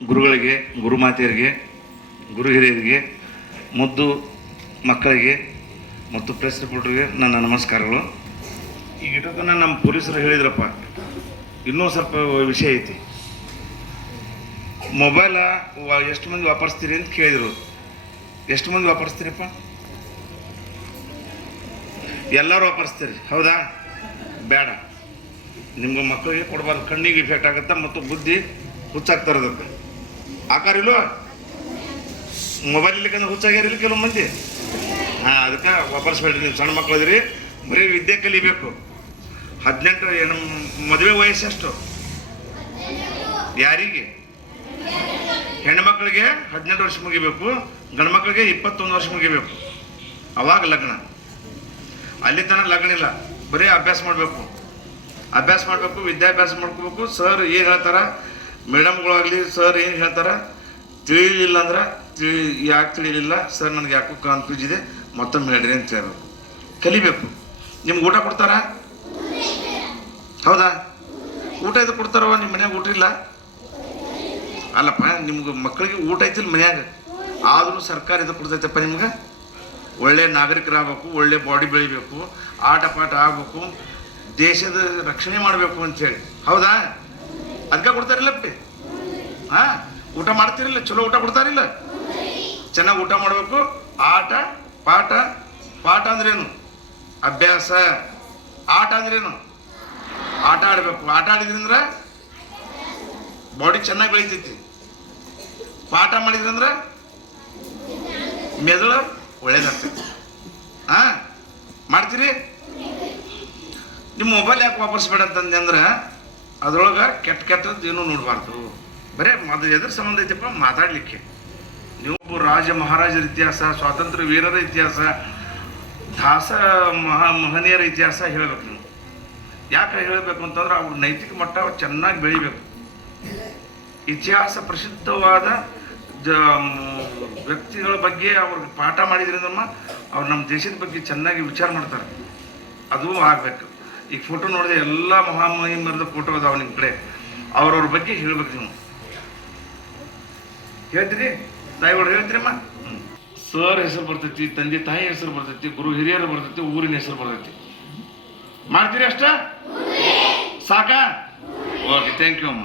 ಗುರುಗಳಿಗೆ, ಗುರುಮಾತೆಯರಿಗೆ, ಗುರು ಹಿರಿಯರಿಗೆ, ಮುದ್ದು ಮಕ್ಕಳಿಗೆ ಮತ್ತು ಪ್ರೆಸ್ ರಿಪೋರ್ಟರ್ಗೆ ನನ್ನ ನಮಸ್ಕಾರಗಳು. ಈಗ ಇಟ್ಟೋತನ ನಮ್ಮ ಪೊಲೀಸರು ಹೇಳಿದ್ರಪ್ಪ, ಇನ್ನೂ ಸ್ವಲ್ಪ ವಿಷಯ ಐತಿ. ಮೊಬೈಲ ಎಷ್ಟು ಮಂದಿ ವಾಪರಿಸ್ತೀರಿ ಅಂತ ಕೇಳಿದರು. ಎಷ್ಟು ಮಂದಿ ವಾಪರಿಸ್ತೀರಪ್ಪ? ಎಲ್ಲರೂ ವಾಪರಿಸ್ತೀರಿ, ಹೌದಾ? ಬೇಡ, ನಿಮ್ಗೆ ಮಕ್ಕಳಿಗೆ ಕೊಡಬಾರ್ದು, ಕಣ್ಣಿಗೆ ಇಫೆಕ್ಟ್ ಆಗುತ್ತೆ ಮತ್ತು ಬುದ್ಧಿ ಹುಚ್ಚಾಗ್ತಾರೆ. ಅದಕ್ಕೆ ಆಕಾರ ಇಲ್ವ? ಮೊಬೈಲ್ ಇಲ್ಲಿಕಂದ್ರೆ ಹುಚ್ಚಾಗ್ಯಾರಿಲ್ಲ ಕೆಲವು ಮಂದಿ. ಹಾಂ, ಅದಕ್ಕೆ ವಾಪರಿಸ್ಬೇಡ್ರಿ. ನೀವು ಸಣ್ಣ ಮಕ್ಕಳು ಅದಿರಿ, ಬರೀ ವಿದ್ಯೆ ಕಲಿಬೇಕು. 18 ಮದುವೆ ವಯಸ್ಸು ಎಷ್ಟು? ಯಾರಿಗೆ? ಹೆಣ್ಮಕ್ಳಿಗೆ 18 ವರ್ಷ ಮುಗಿಬೇಕು, ಗಂಡು ಮಕ್ಕಳಿಗೆ 21 ವರ್ಷ ಮುಗಿಬೇಕು. ಅವಾಗ ಲಗ್ನ. ಅಲ್ಲಿ ತನಕ ಲಗ್ನ ಇಲ್ಲ, ಬರೀ ಅಭ್ಯಾಸ ಮಾಡಬೇಕು. ವಿದ್ಯಾಭ್ಯಾಸ ಮಾಡ್ಕೋಬೇಕು. ಸರ್ ಏನು ಹೇಳ್ತಾರ, ಮೇಡಮ್ಗಳಾಗಲಿ ಸರ್ ಏನು ಹೇಳ್ತಾರ, ತಿಳಿಲಿಲ್ಲ ಅಂದ್ರೆ ಯಾಕೆ ತಿಳಿಲಿಲ್ಲ ಸರ್, ನನಗೆ ಯಾಕೋ ಕನ್ಫ್ಯೂಸ್ ಇದೆ, ಮತ್ತೊಮ್ಮೆ ಹೇಳ್ರಿ ಅಂತ ಹೇಳ್ಬೇಕು. ಕಲಿಬೇಕು. ನಿಮ್ಗೆ ಊಟ ಕೊಡ್ತಾರ? ಹೌದಾ? ಊಟ ಇದು ಕೊಡ್ತಾರವ? ನಿಮ್ಮ ಮನ್ಯಾಗ ಊಟ ಇಲ್ಲ ಅಲ್ಲಪ್ಪ. ನಿಮ್ಗೆ ಮಕ್ಕಳಿಗೆ ಊಟ ಐತಿಲ್ಲ ಮನ್ಯಾಗ, ಆದರೂ ಸರ್ಕಾರ ಇದು ಕೊಡ್ತೈತಪ್ಪ ನಿಮ್ಗೆ. ಒಳ್ಳೆ ನಾಗರಿಕರಾಗಬೇಕು, ಒಳ್ಳೆ ಬಾಡಿ ಬೆಳಿಬೇಕು, ಆಟ ಪಾಠ ಆಗಬೇಕು, ದೇಶದ ರಕ್ಷಣೆ ಮಾಡಬೇಕು ಅಂಥೇಳಿ. ಹೌದಾ? ಅದಕ್ಕೆ ಕೊಡ್ತಾರಿಲ್ಲಪ್ಪಿ. ಹಾಂ, ಊಟ ಮಾಡ್ತಿರಲಿಲ್ಲ, ಚಲೋ ಊಟ ಕೊಡ್ತಾರಿಲ್ಲ. ಚೆನ್ನಾಗಿ ಊಟ ಮಾಡಬೇಕು. ಆಟ ಪಾಠ. ಪಾಠ ಅಂದ್ರೇನು? ಅಭ್ಯಾಸ. ಆಟ ಅಂದ್ರೇನು? ಆಟ ಆಡಬೇಕು. ಆಟ ಆಡಿದ್ರಂದ್ರೆ ಬಾಡಿ ಚೆನ್ನಾಗಿ ಬೆಳಿತೈತಿ. ಪಾಠ ಮಾಡಿದ್ರಂದ್ರೆ ಮೆದುಳು ಒಳ್ಳೇದಾಗ್ತೈತಿ. ಹಾಂ, ಮಾಡ್ತೀರಿ? ನಿಮ್ಮ ಮೊಬೈಲ್ ಯಾಕೆ ವಾಪರಿಸ್ಬೇಡ ಅಂತಂದೆ ಅಂದ್ರೆ ಅದ್ರೊಳಗೆ ಕೆಟ್ಟದ್ದು ಏನೂ ನೋಡಬಾರ್ದು. ಬರೀ ಅದು ಎದ್ರ ಸಂಬಂಧ ಐತಪ್ಪ? ಮಾತಾಡಲಿಕ್ಕೆ. ನೀವು ರಾಜ ಮಹಾರಾಜರ ಇತಿಹಾಸ, ಸ್ವಾತಂತ್ರ್ಯ ವೀರರ ಇತಿಹಾಸ, ದಾಸ ಮಹನೀಯರ ಇತಿಹಾಸ ಹೇಳಬೇಕು. ನೀವು ಯಾಕೆ ಹೇಳಬೇಕು ಅಂತಂದ್ರೆ ಅವ್ರ ನೈತಿಕ ಮಟ್ಟ ಚೆನ್ನಾಗಿ ಬೆಳಿಬೇಕು. ಇತಿಹಾಸ ಪ್ರಸಿದ್ಧವಾದ ವ್ಯಕ್ತಿಗಳ ಬಗ್ಗೆ ಅವ್ರಿಗೆ ಪಾಠ ಮಾಡಿದ್ರಿಂದ ಅವ್ರು ನಮ್ಮ ದೇಶದ ಬಗ್ಗೆ ಚೆನ್ನಾಗಿ ವಿಚಾರ ಮಾಡ್ತಾರೆ. ಅದು ಆಗಬೇಕು. ಈಗ ಫೋಟೋ ನೋಡಿದೆ, ಎಲ್ಲ ಮಹಾಮಹಿಮರದ ಫೋಟೋ ಅದಾವ ನಿಮ್ಮ ಕಡೆ. ಅವ್ರವ್ರ ಬಗ್ಗೆ ಹೇಳ್ಬೇಕು. ನೀವು ಹೇಳ್ತೀರಿ? ತಾಯಿಗಳು ಹೇಳ್ತೀರಮ್ಮ? ಸರ್ ಹೆಸರು ಬರ್ತೈತಿ, ತಂದೆ ತಾಯಿ ಹೆಸರು ಬರ್ತೈತಿ, ಗುರು ಹಿರಿಯರು ಬರ್ತೈತಿ, ಊರಿನ ಹೆಸರು ಬರ್ತೈತಿ. ಮಾಡ್ತೀರಿ ಅಷ್ಟ? ಸಾಕಾ? ಓಕೆ, ಥ್ಯಾಂಕ್ ಯು ಅಮ್ಮ.